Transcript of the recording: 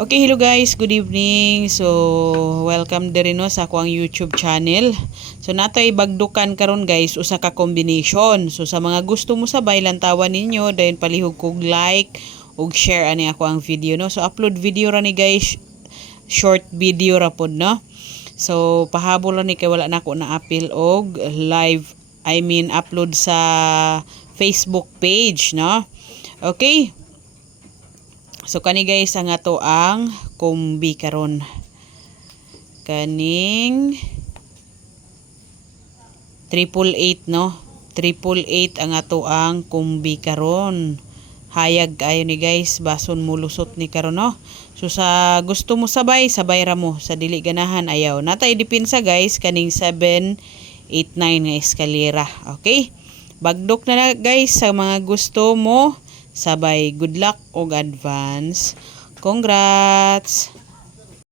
Okay, hello guys, good evening. So, welcome diri no sa akong YouTube channel. So, natoy bagdukan karon guys, usa ka combination. So, sa mga gusto mo sabay lantawan ninyo, dayon palihog kog like ug share ani ako ang video no. So, upload video ra ni guys, short video ra pod no. So, pahabol ra ni kay wala na ako na-appeal og live, upload sa Facebook page no. Okay. So kani guys ang ato ang kombi karon. Kaning 888 no. 888 ang ato ang kombi karon. Hayag kayo ni guys, bason mulusot ni karon no. So sa gusto mo sabay ra mo, sa dili ganahan ayaw. Natay depensa guys kaning 789 nga eskalera. Okay? Bagdok na guys sa mga gusto mo sabay. Good luck og advance. Congrats!